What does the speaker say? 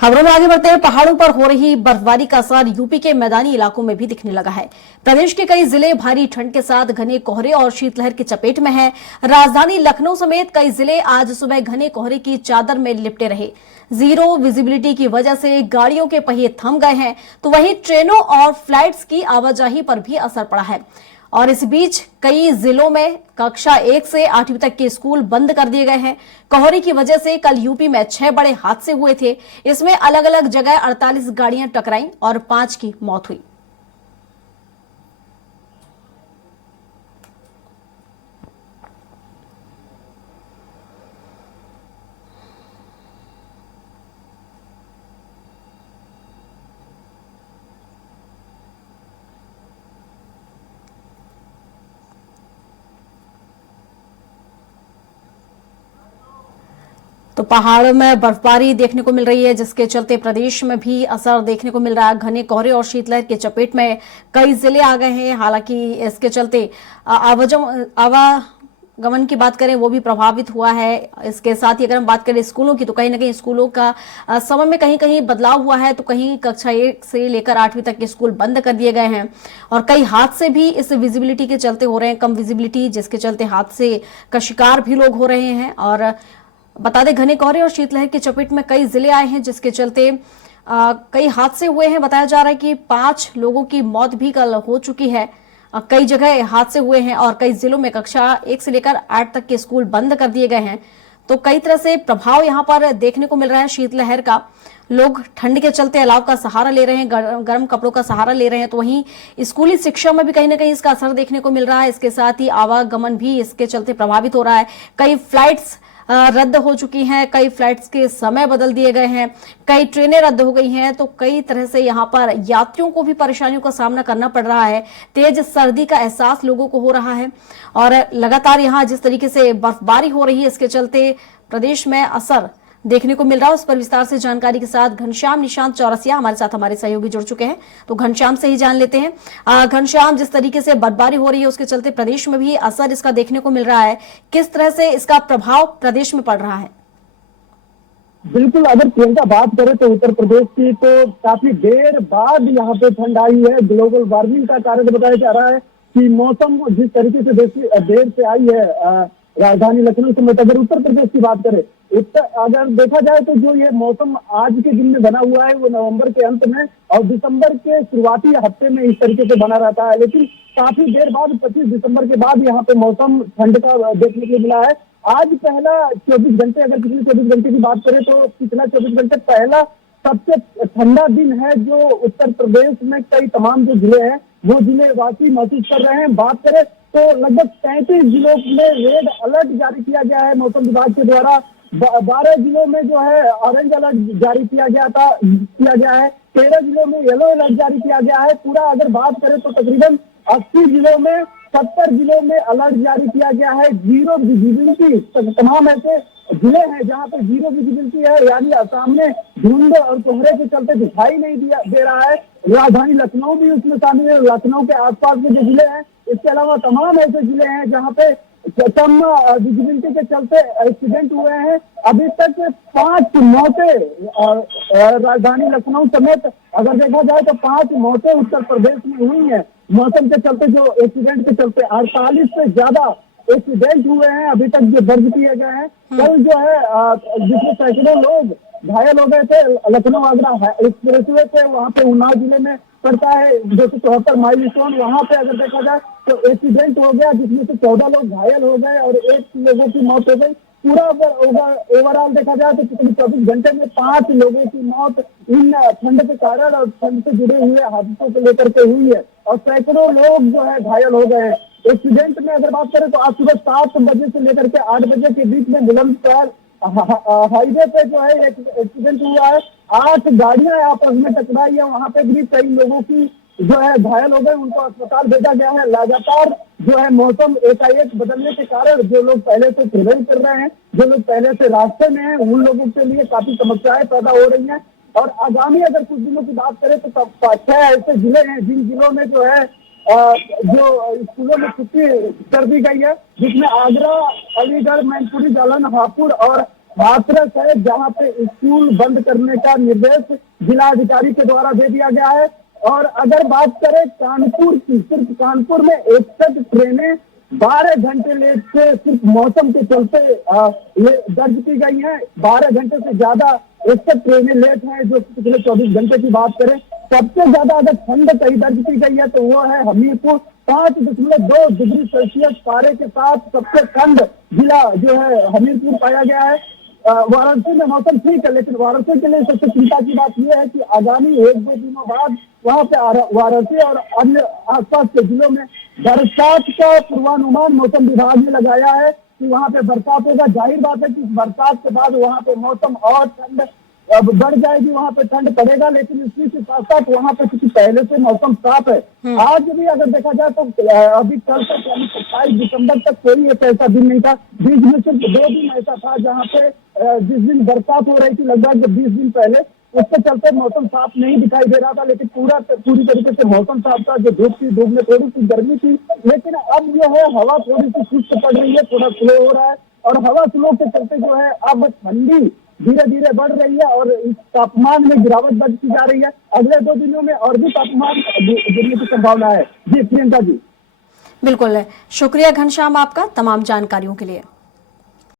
खबरों में आगे बढ़ते हैं। पहाड़ों पर हो रही बर्फबारी का असर यूपी के मैदानी इलाकों में भी दिखने लगा है। प्रदेश के कई जिले भारी ठंड के साथ घने कोहरे और शीतलहर की चपेट में हैं। राजधानी लखनऊ समेत कई जिले आज सुबह घने कोहरे की चादर में लिपटे रहे। जीरो विजिबिलिटी की वजह से गाड़ियों के पहिए थम गए हैं, तो वहीं ट्रेनों और फ्लाइट्स की आवाजाही पर भी असर पड़ा है। और इस बीच कई जिलों में कक्षा 1 से 8वीं तक के स्कूल बंद कर दिए गए हैं। कोहरे की वजह से कल यूपी में 6 बड़े हादसे हुए थे। इसमें अलग अलग जगह 48 गाड़ियां टकराईं और 5 की मौत हुई। तो पहाड़ों में बर्फबारी देखने को मिल रही है, जिसके चलते प्रदेश में भी असर देखने को मिल रहा है। घने कोहरे और शीतलहर के चपेट में कई जिले आ गए हैं। हालांकि इसके चलते आवागमन की बात करें वो भी प्रभावित हुआ है। इसके साथ ही अगर हम बात करें स्कूलों की, तो कहीं ना कहीं स्कूलों का समय में कहीं कहीं बदलाव हुआ है। तो कहीं कक्षा 1 से लेकर 8वीं तक के स्कूल बंद कर दिए गए हैं। और कई हादसे भी इस विजिबिलिटी के चलते हो रहे हैं, कम विजिबिलिटी, जिसके चलते हादसे का शिकार भी लोग हो रहे हैं। और बता दें, घने कोहरे और शीतलहर की चपेट में कई जिले आए हैं, जिसके चलते कई हादसे हुए हैं। बताया जा रहा है कि 5 लोगों की मौत भी कल हो चुकी है। कई जगह हादसे हुए हैं और कई जिलों में कक्षा 1 से लेकर 8 तक के स्कूल बंद कर दिए गए हैं। तो कई तरह से प्रभाव यहां पर देखने को मिल रहा है शीतलहर का। लोग ठंड के चलते अलाव का सहारा ले रहे हैं, गर्म कपड़ों का सहारा ले रहे हैं। तो वहीं स्कूली शिक्षा में भी कहीं ना कहीं इसका असर देखने को मिल रहा है। इसके साथ ही आवागमन भी इसके चलते प्रभावित हो रहा है। कई फ्लाइट्स रद्द हो चुकी हैं, कई फ्लाइट्स के समय बदल दिए गए हैं, कई ट्रेनें रद्द हो गई हैं। तो कई तरह से यहां पर यात्रियों को भी परेशानियों का सामना करना पड़ रहा है। तेज सर्दी का एहसास लोगों को हो रहा है। और लगातार यहां जिस तरीके से बर्फबारी हो रही है, इसके चलते प्रदेश में असर देखने को मिल रहा है। उस पर विस्तार से जानकारी के साथ घनश्याम निशांत चौरसिया हमारे साथ हमारे सहयोगी जुड़ चुके हैं। तो घनश्याम से ही जान लेते हैं। घनश्याम, जिस तरीके से बर्फबारी हो रही है उसके चलते प्रदेश में भी असर इसका देखने को मिल रहा है, किस तरह से इसका प्रभाव प्रदेश में पड़ रहा है? बिल्कुल, अगर प्रियंका बात करें तो उत्तर प्रदेश की, तो काफी देर बाद यहाँ पे ठंड आई है। ग्लोबल वार्मिंग का कारण बताया जा रहा है कि मौसम जिस तरीके से देर से आई है राजधानी लखनऊ समेत अगर उत्तर प्रदेश की बात करें, अगर देखा जाए तो जो ये मौसम आज के दिन में बना हुआ है वो नवंबर के अंत में और दिसंबर के शुरुआती हफ्ते में इस तरीके से बना रहता है। लेकिन काफी देर बाद 25 दिसंबर के बाद यहाँ पे मौसम ठंड का देखने को मिला है। आज पहला 24 घंटे, अगर पिछले 24 घंटे की बात करें तो पिछला 24 घंटे पहला सबसे ठंडा दिन है जो उत्तर प्रदेश में कई तमाम जो जिले हैं वो जिले वासी महसूस कर रहे हैं। बात करें तो लगभग 33 जिलों में रेड अलर्ट जारी किया गया है मौसम विभाग के द्वारा। 12 जिलों में जो है ऑरेंज अलर्ट जारी किया गया है। 13 जिलों में येलो अलर्ट जारी किया गया है। पूरा अगर बात करें तो तकरीबन 80 जिलों में 70 जिलों में अलर्ट जारी किया गया है। जीरो विजिबिलिटी, तमाम ऐसे जिले हैं जहां पे जीरो विजिबिलिटी है, यानी सामने धुंध और कोहरे के चलते दिखाई नहीं दे रहा है। राजधानी लखनऊ भी उसमें शामिल है। लखनऊ के आसपास के जो जिले हैं, इसके अलावा तमाम ऐसे जिले हैं जहाँ पे कम विजिबिलिटी के चलते एक्सीडेंट हुए हैं। अभी तक 5 मौतें राजधानी लखनऊ समेत अगर देखा जाए तो 5 मौतें उत्तर प्रदेश में हुई हैं मौसम के चलते, जो एक्सीडेंट के चलते 48 से ज्यादा एक्सीडेंट हुए हैं अभी तक जो दर्ज किए गए हैं। कल जो है जिसमें सैकड़ों लोग घायल हो गए थे। लखनऊ आगरा एक्सप्रेसवे पे, वहाँ पे उन्नाव जिले में पड़ता है 274 माइल स्टोन, वहाँ पे अगर देखा जाए तो एक्सीडेंट हो गया जिसमें से 14 लोग घायल हो गए और 1 लोगों की मौत हो गई। पूरा ओवरऑल देखा जाए तो पिछले 24 घंटे में 5 लोगों की मौत इन ठंड के कारण और ठंड से जुड़े हुए हादसों को लेकर के हुई है और सैकड़ों लोग जो है घायल हो गए हैं। एक्सीडेंट में अगर बात करें तो आज सुबह 7 बजे से लेकर के 8 बजे के बीच में बुलंदशहर हाईवे पे जो है एक एक्सीडेंट हुआ है। 8 गाड़ियां आपस में टकराई है, वहां पे भी कई लोगों की जो है घायल हो गए, उनको अस्पताल भेजा गया है। लगातार जो है मौसम एकाएक बदलने के कारण जो लोग पहले से ट्रेवल कर रहे हैं, जो लोग पहले से रास्ते में हैं, उन लोगों के लिए काफी समस्याएं पैदा हो रही हैं। और आगामी अगर कुछ दिनों की बात करें तो 6 ऐसे जिले हैं जिन जिलों में जो है जो स्कूलों में छुट्टी कर दी गई है, जिसमें आगरा, अलीगढ़, मैनपुरी, जालन, हापुड़ और हाथरस है, जहां पे स्कूल बंद करने का निर्देश जिलाधिकारी के द्वारा दे दिया गया है। और अगर बात करें कानपुर की, सिर्फ कानपुर में 61 ट्रेनें 12 घंटे लेट से सिर्फ मौसम के चलते दर्ज की गई हैं। 12 घंटे से ज्यादा 61 ट्रेनें लेट हैं, जो पिछले 24 घंटे की बात करें। सबसे ज्यादा अगर ठंड कहीं दर्ज की गई है तो वो है हमीरपुर, 5.2 डिग्री सेल्सियस पारे के साथ सबसे ठंड जिला जो है हमीरपुर पाया गया है। वाराणसी में मौसम ठीक है, लेकिन वाराणसी के लिए सबसे चिंता की बात यह है कि आगामी 1-2 दिनों बाद वहां पे वाराणसी और अन्य आसपास के जिलों में बरसात का पूर्वानुमान मौसम विभाग ने लगाया है कि वहां पे बरसात होगा। जाहिर बात है कि बरसात के बाद वहां पे मौसम और ठंड अब बढ़ जाएगी, वहां पे ठंड पड़ेगा, लेकिन इसी के साथ साथ वहां पे क्योंकि पहले से मौसम साफ है। आज भी अगर देखा जाए तो अभी कल तक यानी 27 दिसंबर तक कोई एक ऐसा दिन नहीं था। बीच में सिर्फ 2 दिन ऐसा था जहाँ पे जिस दिन बरसात हो रही थी लगभग 20 दिन पहले, उसके चलते मौसम साफ नहीं दिखाई दे रहा था, लेकिन पूरी तरीके से मौसम साफ था। जो धूप में थोड़ी सी गर्मी थी, लेकिन अब जो है हवा थोड़ी सी सुस्त पड़ रही है, थोड़ा स्लो हो रहा है। और हवा स्लो के चलते जो है अब ठंडी धीरे धीरे बढ़ रही है और इस तापमान में गिरावट दर्ज की जा रही है। अगले 2 दिनों में और भी तापमान गिरने की संभावना है। जी प्रियंका जी। बिल्कुल, शुक्रिया घनश्याम आपका तमाम जानकारियों के लिए।